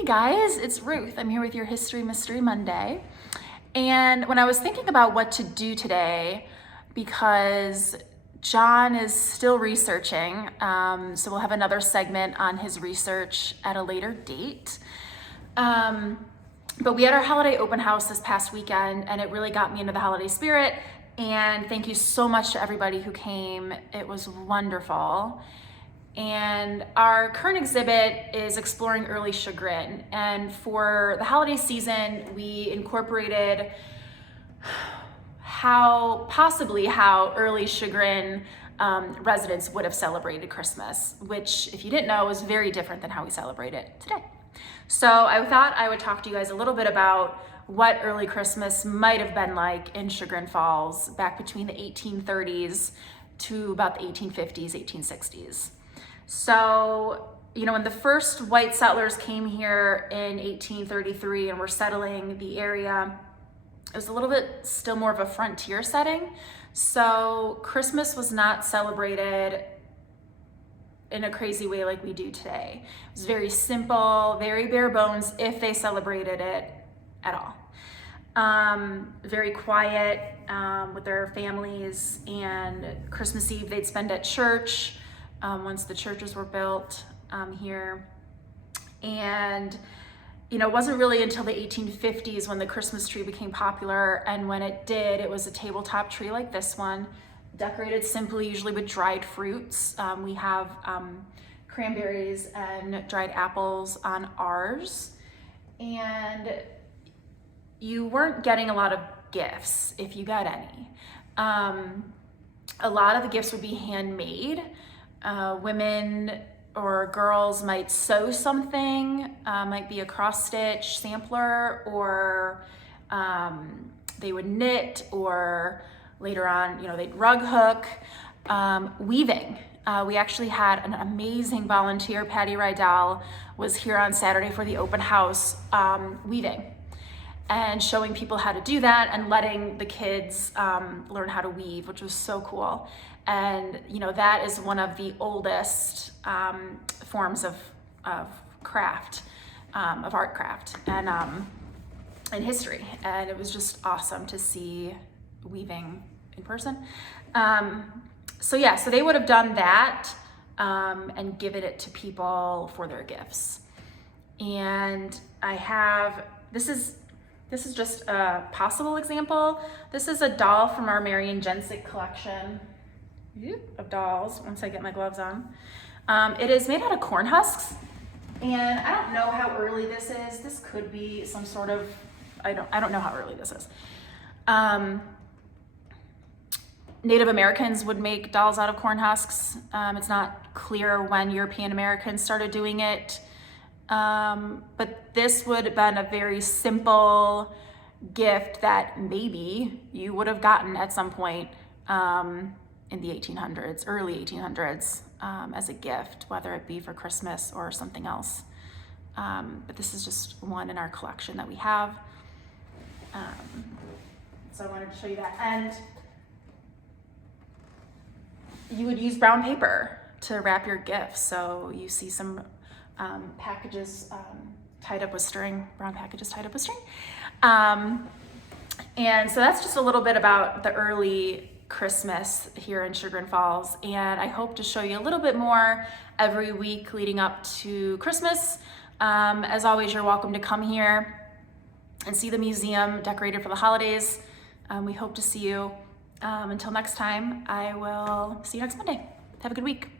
Hey guys, it's Ruth. I'm here with your History Mystery Monday. And when I was thinking about what to do today, because John is still researching, so we'll have another segment on his research at a later date. But we had our holiday open house this past weekend, and it really got me into the holiday spirit. And thank you so much to everybody who came. It was wonderful. And our current exhibit is exploring early Chagrin. And for the holiday season, we incorporated how early Chagrin residents would have celebrated Christmas, which, if you didn't know, is very different than how we celebrate it today. So I thought I would talk to you guys a little bit about what early Christmas might have been like in Chagrin Falls back between the 1830s to about the 1850s, 1860s. So, when the first white settlers came here in 1833 and were settling the area, it was a little bit still more of a frontier setting. So Christmas was not celebrated in a crazy way like we do today. It was very simple, very bare bones, if they celebrated it at all. Very quiet with their families, and Christmas Eve they'd spend at church. Once the churches were built here. And, it wasn't really until the 1850s when the Christmas tree became popular. And when it did, it was a tabletop tree like this one, decorated simply, usually with dried fruits. We have cranberries and dried apples on ours. And you weren't getting a lot of gifts, if you got any. A lot of the gifts would be handmade. Women or girls might sew something, might be a cross stitch sampler, or they would knit, or later on, they'd rug hook. Weaving. We actually had an amazing volunteer, Patty Rydell, was here on Saturday for the open house, weaving and showing people how to do that and letting the kids learn how to weave, which was so cool. And that is one of the oldest forms of craft, of art craft, and in history. And it was just awesome to see weaving in person. So they would have done that and given it to people for their gifts. And I have this is just a possible example. This is a doll from our Marion Jensic collection of dolls, once I get my gloves on. It is made out of corn husks, and I don't know how early this is. This could be some sort of, I don't know how early this is. Native Americans would make dolls out of corn husks. It's not clear when European Americans started doing it. But this would have been a very simple gift that maybe you would have gotten at some point in the 1800s, early 1800s, as a gift, whether it be for Christmas or something else. But this is just one in our collection that we have. So I wanted to show you that. And you would use brown paper to wrap your gifts. So you see some packages tied up with string, brown packages tied up with string. And so that's just a little bit about the early Christmas here in Chagrin Falls. And I hope to show you a little bit more every week leading up to Christmas. As always, you're welcome to come here and see the museum decorated for the holidays. We hope to see you. Until next time, I will see you next Monday. Have a good week.